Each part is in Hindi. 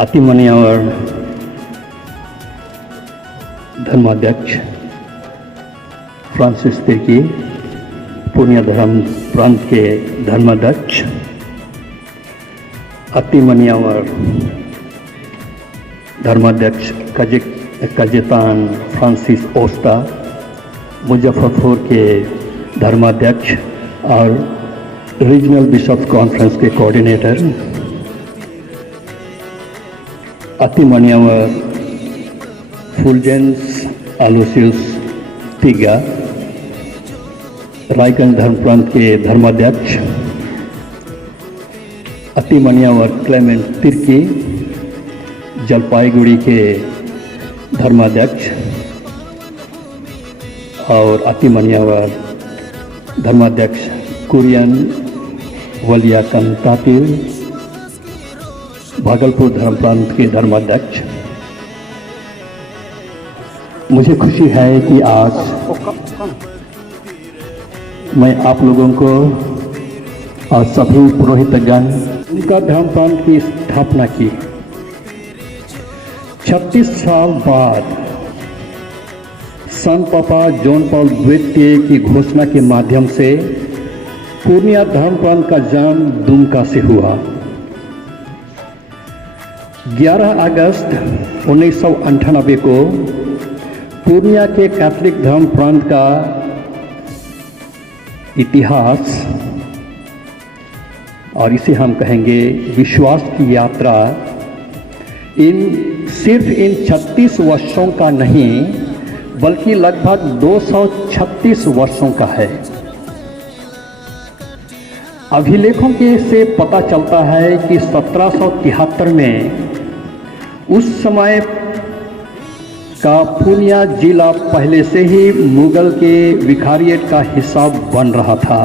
अतिमाननीय धर्माध्यक्ष फ्रांसिस तिर्की, पूर्णिया धर्म प्रांत के धर्माध्यक्ष, अतिमाननीय धर्माध्यक्ष कजेतान फ्रांसिस ओस्टा, मुजफ्फरपुर के धर्माध्यक्ष और रीजनल बिशप कॉन्फ्रेंस के कोऑर्डिनेटर, अतिमाननीय फुलजेंस आलोसियस तिगा, रायगंज धर्म प्रांत के धर्माध्यक्ष, अतिमाननीय क्लेमेंट तिर्की, जलपाईगुड़ी के धर्माध्यक्ष और अतिमाननीय धर्माध्यक्ष कुरियन वलियाकन तातिर, भागलपुर धर्म प्रांत के धर्माध्यक्ष। मुझे खुशी है कि आज मैं आप लोगों को और सभी पुरोहितगण उनका धर्म प्रांत की स्थापना की 36 साल बाद संत पापा जॉन पॉल द्वितीय की घोषणा के माध्यम से पूर्णिया धर्म प्रांत का जन्म दुमका से हुआ। 11 अगस्त 1998 को पूर्णिया के कैथोलिक धर्म प्रांत का इतिहास और इसे हम कहेंगे विश्वास की यात्रा सिर्फ इन 36 वर्षों का नहीं बल्कि लगभग 236 वर्षों का है। अभिलेखों के से पता चलता है कि 1773 में उस समय का पूर्णिया जिला पहले से ही मुगल के विकारियट का हिस्सा बन रहा था,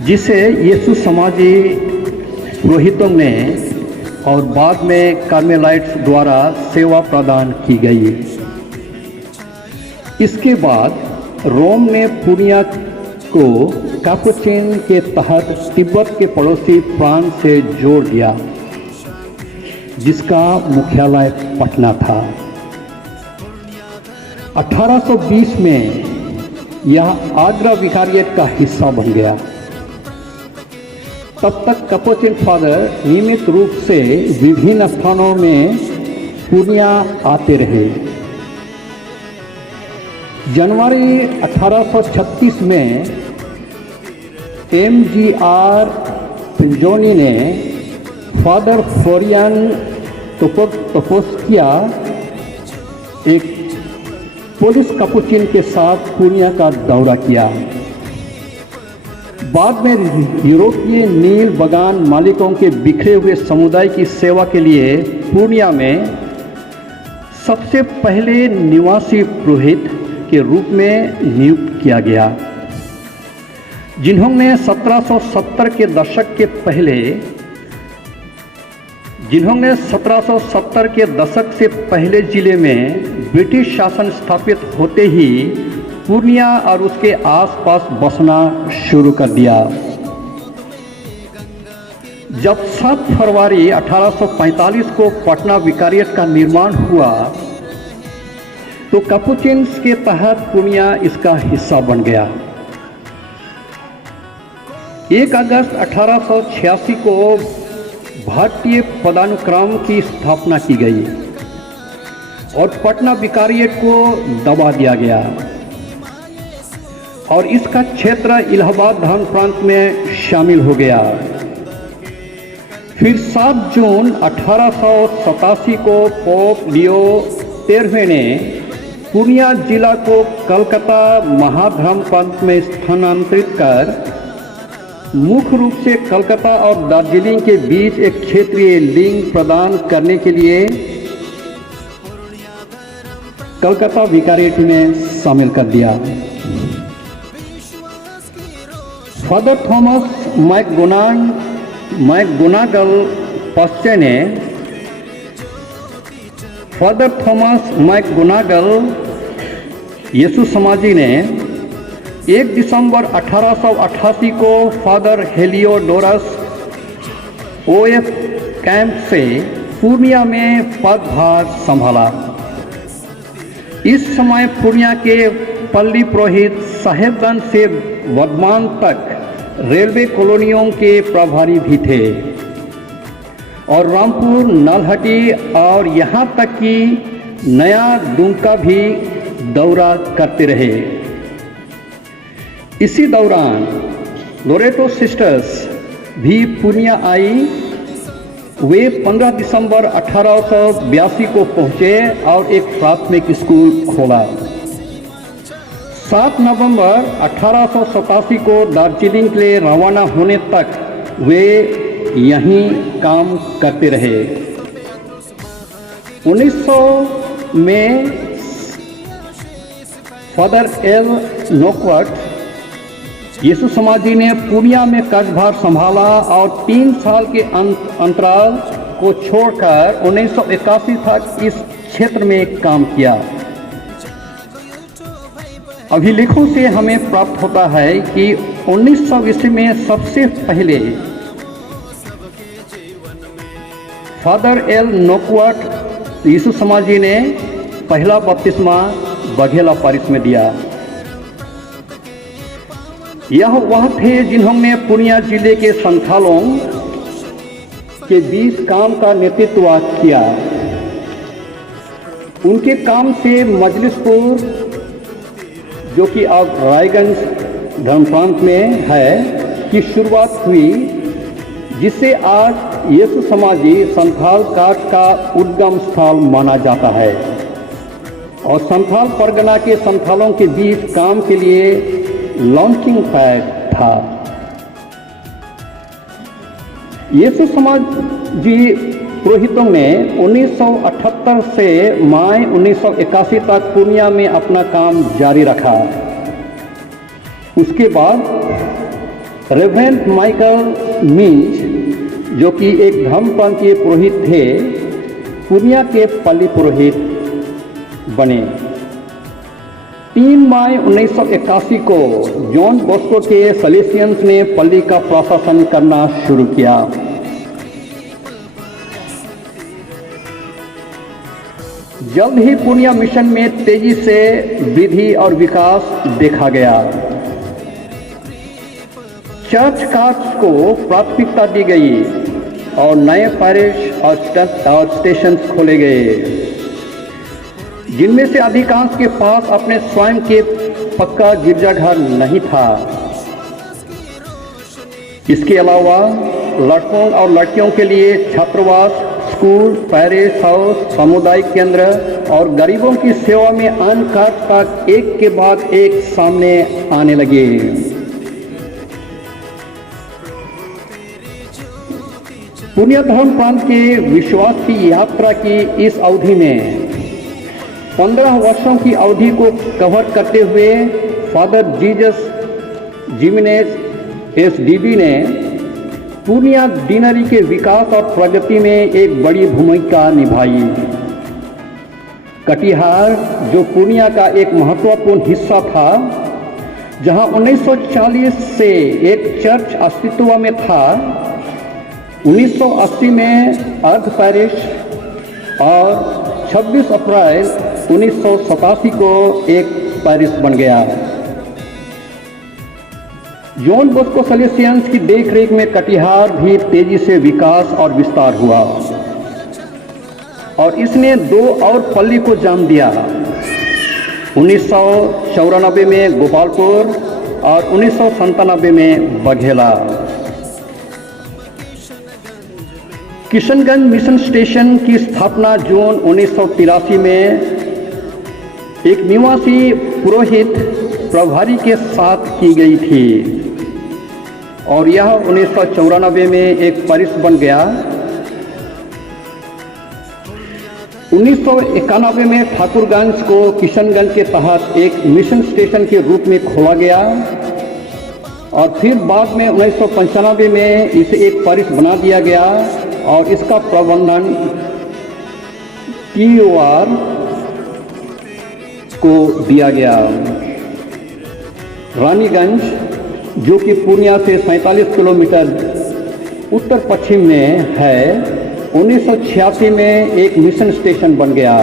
जिसे यीशु समाजी पुरोहितों ने और बाद में कार्मेलाइट्स द्वारा सेवा प्रदान की गई। इसके बाद रोम ने पूर्णिया को कैपुचिन के तहत तिब्बत के पड़ोसी प्रांत से जोड़ दिया, जिसका मुख्यालय पटना था। 1820 में यह आगरा विकारियट का हिस्सा बन गया। तब तक कैपुचिन फादर नियमित रूप से विभिन्न स्थानों में पूर्णिया आते रहे। जनवरी 1836 में MGR पिंजोनी ने फादर फ्लोरियन टोपोस्किया एक पुलिस कैपुचिन के साथ पूर्णिया का दौरा किया। बाद में यूरोपीय नील बगान मालिकों के बिखरे हुए समुदाय की सेवा के लिए पूर्णिया में सबसे पहले निवासी पुरोहित के रूप में नियुक्त किया गया, जिन्होंने 1770 के दशक से पहले जिले में ब्रिटिश शासन स्थापित होते ही पूर्णिया और उसके आसपास बसना शुरू कर दिया। जब 7 फरवरी 1845 को पटना विकारियट का निर्माण हुआ तो कैपुचिन्स के तहत पूर्णिया इसका हिस्सा बन गया। 1 अगस्त 1886 को भारतीय पदानुक्रम की स्थापना की गई और पटना विकारियट को दबा दिया गया और इसका क्षेत्र इलाहाबाद धर्म प्रांत में शामिल हो गया। फिर 7 जून 1887 को पोप लियो 13वें ने पूर्णिया जिला को कलकत्ता महाधर्म प्रांत में स्थानांतरित कर मुख्य रूप से कलकत्ता और दार्जिलिंग के बीच एक क्षेत्रीय लिंक प्रदान करने के लिए कलकत्ता विकारियट में शामिल कर दिया। फादर थॉमस मैकगोनागल पश्चे ने फादर थॉमस मैकगोनागल यीशु समाजी ने 1 दिसंबर 1888 को फादर हेलियोडोरस ओएफ कैंप से पूर्णिया में पदभार संभाला। इस समय पूर्णिया के पल्ली पुरोहित साहेबगंज से वर्धमान तक रेलवे कॉलोनियों के प्रभारी भी थे और रामपुर, नलहटी और यहाँ तक कि नया दुमका भी दौरा करते रहे। इसी दौरान लोरेटो सिस्टर्स भी पूर्णिया आई। वे 15 दिसंबर 1882 को पहुँचे और एक प्राथमिक स्कूल खोला। 7 नवंबर 1887 को दार्जिलिंग के लिए रवाना होने तक वे यहीं काम करते रहे। 1900 में फादर एल नोकवर्ट यीशु समाजी ने पूर्णिया में कार्यभार संभाला और 3 साल के अंतराल को छोड़कर 1981 तक इस क्षेत्र में काम किया। अभिलेखों से हमें प्राप्त होता है कि 1900 ईस्वी में सबसे पहले फादर एल नोकवर्ट यीशु समाजी ने पहला बपतिस्मा बघेला पारिश में दिया। यह वह थे जिन्होंने पूर्णिया जिले के संथालों के बीच काम का नेतृत्व किया। उनके काम से मजलिसपुर, जो कि अब रायगंज धर्म प्रांत में है, की शुरुआत हुई, जिसे आज यीशु समाजी संथाल काट का उद्गम स्थल माना जाता है और संथाल परगना के संथालों के बीच काम के लिए लॉन्चिंग पैड था। यीशु समाजी पुरोहितों ने 1978 से मई 1981 तक पूर्णिया में अपना काम जारी रखा। उसके बाद रेवरेंड माइकल मिंज, जो कि एक धर्मपंथीय पुरोहित थे, पूर्णिया के पल्ली पुरोहित बने। 3 मई 1981 को जॉन बॉस्को के सलेसियंस ने पल्ली का प्रशासन करना शुरू किया। जल्द ही पूर्णिया मिशन में तेजी से वृद्धि और विकास देखा गया। चर्च कार्ड्स को प्राथमिकता दी गई और नए पैरिश और स्टेशन खोले गए, जिनमें से अधिकांश के पास अपने स्वयं के पक्का गिरजाघर नहीं था। इसके अलावा लड़कों और लड़कियों के लिए छात्रावास, स्कूल, पैरिश हाउस, सामुदायिक केंद्र और गरीबों की सेवा में अन्य कार्य तक एक के बाद एक सामने आने लगे। पूर्णिया धर्म प्रांत के विश्वास की यात्रा की इस अवधि में 15 वर्षों की अवधि को कवर करते हुए फादर जीजस जिमेनेज SDB ने पूर्णिया डिनरी के विकास और प्रगति में एक बड़ी भूमिका निभाई। कटिहार, जो पूर्णिया का एक महत्वपूर्ण हिस्सा था, जहां 1940 से एक चर्च अस्तित्व में था, 1980 में अर्ध पैरिश और 26 अप्रैल 1987 को एक पैरिश बन गया। जॉन बॉस्को सलेसियंस की देखरेख में कटिहार भी तेजी से विकास और विस्तार हुआ और इसने 2 और पल्ली को जन्म दिया। 1994 में गोपालपुर और 1997 में बघेला। किशनगंज मिशन स्टेशन की स्थापना जून 1983 में एक निवासी पुरोहित प्रभारी के साथ की गई थी और यह 1994 में एक पैरिश बन गया। 1991 में ठाकुरगंज को किशनगंज के तहत एक मिशन स्टेशन के रूप में खोला गया और फिर बाद में 1995 में इसे एक पैरिश बना दिया गया और इसका प्रबंधन TOR को दिया गया। रानीगंज, जो कि पूर्णिया से 47 किलोमीटर उत्तर पश्चिम में है। 1986 में एक मिशन स्टेशन बन गया।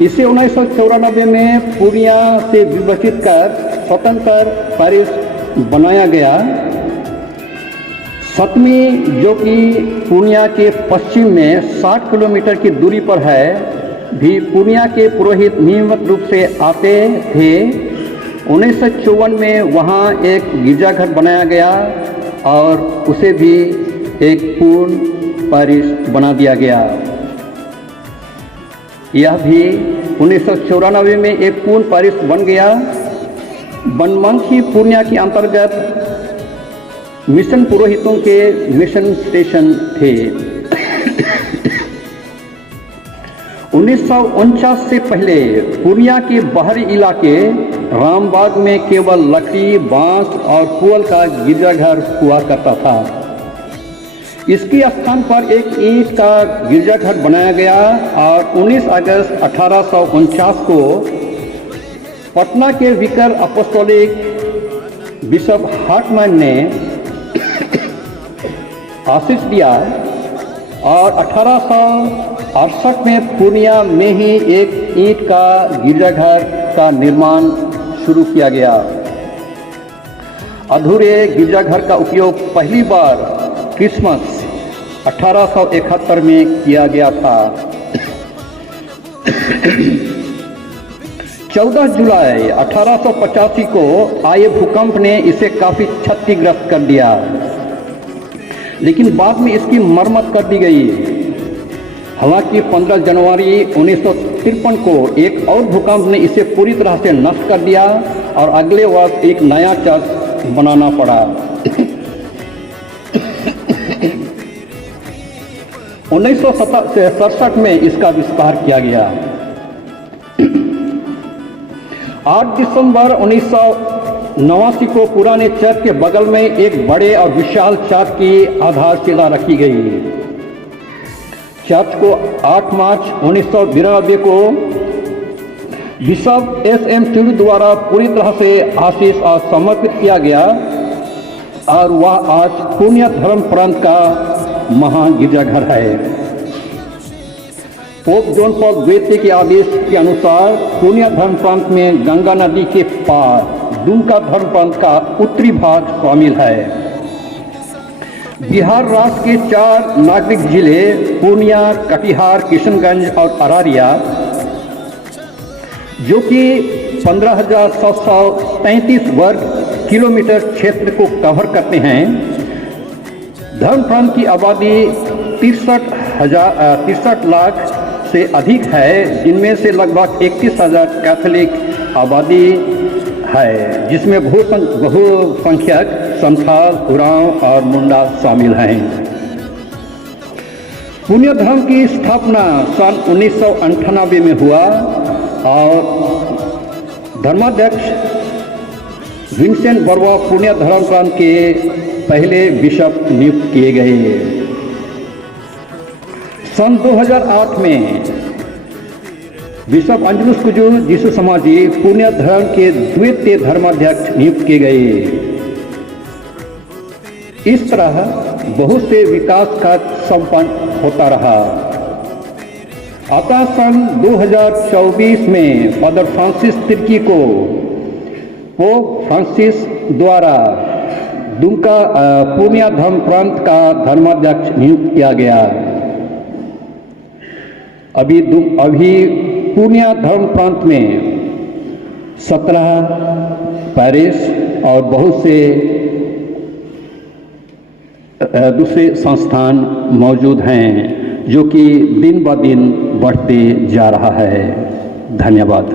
इसे 1994 में पूर्णिया से विभाजित कर स्वतंत्र पैरिश बनाया गया। सतमी, जो कि पूर्णिया के पश्चिम में 60 किलोमीटर की दूरी पर है, भी पूर्णिया के पुरोहित नियमित रूप से आते थे। 1954 में वहाँ एक गिरजाघर बनाया गया और उसे भी एक पूर्ण पैरिश बना दिया गया। यह भी 1994 में एक पूर्ण पैरिश बन गया। बनमनखी पूर्णिया के अंतर्गत मिशन पुरोहितों के मिशन स्टेशन थे। 1949 से पहले पूर्णिया के बाहरी इलाके रामबाग में केवल लकड़ी, बांस और पुअल का गिरजाघर हुआ करता था। इसके स्थान पर एक ईंट का गिरजाघर बनाया गया और 19 अगस्त 1849 को पटना के विकर अपोस्टोलिक बिशप हार्टमैन ने आशीष दिया और 1868 में पूर्णिया में ही एक ईंट का गिरजाघर का निर्माण शुरू किया गया। अधूरे गिरजाघर का उपयोग पहली बार क्रिसमस 1871 में किया गया था। 14 जुलाई 1885 को आए भूकंप ने इसे काफ़ी क्षतिग्रस्त कर दिया, लेकिन बाद में इसकी मरम्मत कर दी गई। हालांकि 15 जनवरी 1953 को एक और भूकंप ने इसे पूरी तरह से नष्ट कर दिया और अगले वर्ष एक नया चर्च बनाना पड़ा। 1967 में इसका विस्तार किया गया। 8 दिसंबर 1989 को पुराने चर्च के बगल में एक बड़े और विशाल चर्च की आधारशिला रखी गई। चर्च को 8 मार्च 1992 को बिशप एस.एम. टुडू द्वारा पूरी तरह से आशीष और समर्पित किया गया और वह आज पूर्णिया धर्म प्रांत का महान गिरजाघर है। पोप जॉन पॉल द्वितीय के आदेश के अनुसार पूर्णिया धर्म प्रांत में गंगा नदी के पार दुमका धर्म प्रांत का उत्तरी भाग शामिल है। बिहार राज्य के 4 नागरिक जिले पूर्णिया, कटिहार, किशनगंज और अररिया, जो कि 15,733 वर्ग किलोमीटर क्षेत्र को कवर करते हैं। धर्म प्रांत की आबादी 63 लाख से अधिक है, जिनमें से लगभग 31,000 कैथोलिक आबादी है, जिसमें बहुसंख्यक संथाल, उरांव और मुंडा शामिल हैं। पूर्णिया धर्म की स्थापना सन 1998 में हुआ और धर्माध्यक्ष विंसेंट बरुआ पूर्णिया धर्म प्रांत के पहले बिशप नियुक्त किए गए। सन 2008 में बिशप अंजुलुस कुजू जीसु समाजी पूर्णिया धर्म के द्वितीय धर्माध्यक्ष नियुक्त किए गए। इस तरह बहुत से विकास कार्य संपन्न होता रहा। अतः सन 2024 में फादर फ्रांसिस तिर्की को पोप फ्रांसिस द्वारा दुमका पूर्णिया धर्म प्रांत का धर्माध्यक्ष नियुक्त किया गया। अभी पूर्णिया धर्म प्रांत में 17 पैरिश और बहुत से दूसरे संस्थान मौजूद हैं, जो कि दिन ब दिन बढ़ते जा रहा है। धन्यवाद।